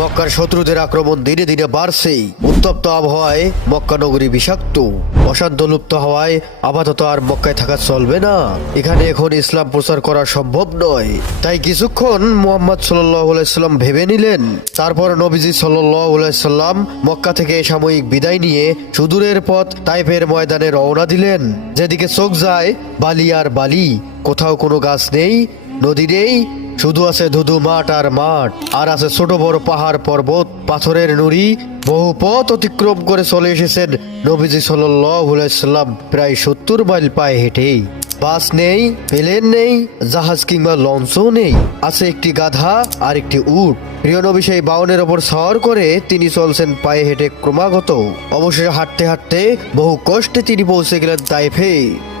মক্কার শত্রুদের আক্রমণ দিনে দিনে বাড়ছে। উত্তপ্ত আবহাওয়ায় মক্কা নগরী বিষাক্ত। অশান্ত লুপ্ত হওয়ায় আপাতত আর মক্কায় থাকা চলবে না। এখানে এখন ইসলাম প্রচার করা সম্ভব নয়। তাই কিছুক্ষণ মুহাম্মদ সাল্লাল্লাহু আলাইহি সাল্লাম ভেবে নিলেন। তারপর নবীজি সাল্লাল্লাহু আলাইহি সাল্লাম মক্কা থেকে সাময়িক বিদায় নিয়ে সুদূরের পথ তাইফের ময়দানে রওনা দিলেন। যেদিকে চোখ যায় বালি আর বালি, কোথাও কোনো গাছ নেই, নদী নেই, শুধু আছে ধুধু মাঠ আর মাঠ, আর আছে ছোট বড় পাহাড় পর্বত, পাথরের নুড়ি। বহু পথ অতিক্রম করে চলে এসেছেন নবীজি সাল্লাল্লাহু আলাইহি সাল্লাম প্রায় 70 মাইল পায়ে হেঁটে। বাস নেই, প্লেন নেই, জাহাজ কিংবা লঞ্চও নেই, আছে একটি গাধা আর একটি উট। প্রিয় নবী সেই বাহনের ওপর সওয়ার করে তিনি চলছেন পায়ে হেঁটে ক্রমাগত। অবশেষে হাঁটতে হাঁটতে বহু কষ্টে তিনি পৌঁছে গেলেন তাইফে।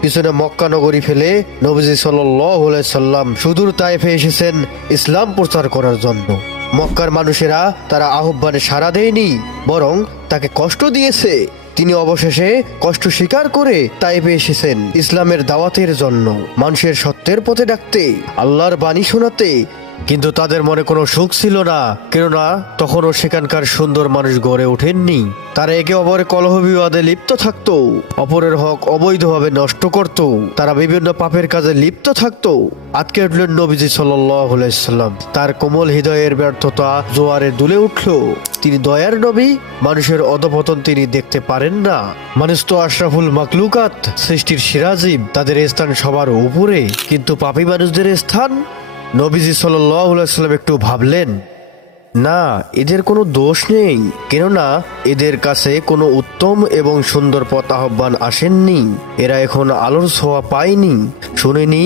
পিছনে মক্কা নগরী ফেলে নবীজি সাল্লাল্লাহু আলাইহি সাল্লাম সুদূর তাইফে এসেছেন ইসলাম প্রচার করার জন্য। মক্কার মানুষেরা তারা আহ্বানে সাড়া দেয়নি, বরং তাকে কষ্ট দিয়েছে। তিনি অবশেষে কষ্ট স্বীকার করে তাইফে এসেছেন ইসলামের দাওয়াতের জন্য, মানুষের সত্যের পথে ডাকতে, আল্লাহর বাণী শোনাতে। কিন্তু তাদের মনে কোনো সুখ ছিল না, কেননা তখনও সেখানকার সুন্দর মানুষ গড়ে ওঠেননি। তারা একে অপরের কলহ বিবাদে লিপ্ত থাকত, অপরের হক অবৈধভাবে নষ্ট করত, তারা বিভিন্ন পাপের কাজে লিপ্ত থাকত। আজকে উঠলেন নবীজি সাল্লাল্লাহু আলাইহি সাল্লাম। তার কোমল হৃদয়ের ব্যর্থতা জোয়ারে দুলে উঠল। তিনি দয়ার নবী, মানুষের অধপতন তিনি দেখতে পারেন না। মানুষ তো আশরাফুল মাকলুকাত, সৃষ্টির সিরাজীব, তাদের স্থান সবার উপরে। কিন্তু পাপী মানুষদের স্থান? নবীজি সাল্লাল্লাহু আলাইহি সাল্লাম একটু ভাবলেন, না, এদের কোনো দোষ নেই, কেননা এদের কাছে কোনো উত্তম এবং সুন্দর পথ আহ্বান আসেননি। এরা এখন আলোর ছোঁয়া পায়নি, শুনেনি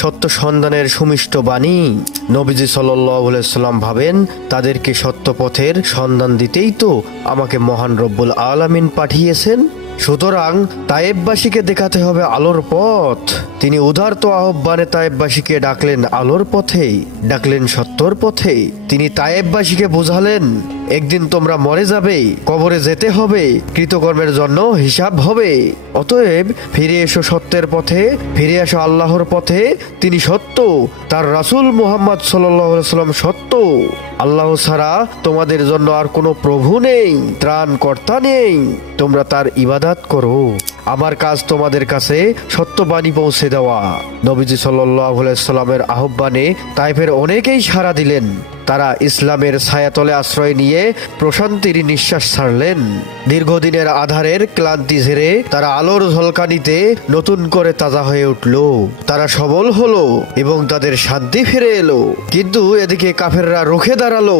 সত্য সন্ধানের সুমিষ্ট বাণী। নবীজি সাল্লাল্লাহু আলাইহি সাল্লাম ভাবেন, তাদেরকে সত্য পথের সন্ধান দিতেই তো আমাকে মহান রব্বুল আলামিন পাঠিয়েছেন। সুতরাং তায়েববাসীকে দেখাতে হবে আলোর পথ। তিনি উদারত আহ্বানে তায়েববাসীকে ডাকলেন আলোর পথে, ডাকলেন সত্যর পথে। তিনি তায়েববাসীকে বোঝালেন, একদিন তোমরা মরে যাবে, কবরে যেতে হবে, কৃতকর্মের জন্য হিসাব হবে। অতএব ফিরে এসো সত্যের পথে, ফিরে এসো আল্লাহর পথে। তিনি সত্য, তার রাসূল মুহাম্মদ সাল্লাল্লাহু আলাইহি সাল্লাম সত্য। আল্লাহ ছাড়া তোমাদের জন্য আর কোনো প্রভু নেই, ত্রাণকর্তা নেই। তোমরা তার ইবাদত করো। আমার কাজ তোমাদের কাছে সত্যবাণী পৌঁছে দেওয়া। নবীজি সাল্লাল্লাহু আলাইহি সাল্লামের আহ্বানে তাইফের অনেকেই সাড়া দিলেন। তারা ইসলামের ছায়াতলে আশ্রয় নিয়ে প্রশান্তির নিঃশ্বাস ছাড়লেন। দীর্ঘদিনের আধারের ক্লান্তি ঝেড়ে তারা আলোর ঝলকানিতে নতুন করে তাজা হয়ে উঠল। তারা সবল হলো এবং তাদের শান্তি ফিরে এলো। কিন্তু এদিকে কাফেররা রুখে দাঁড়ালো।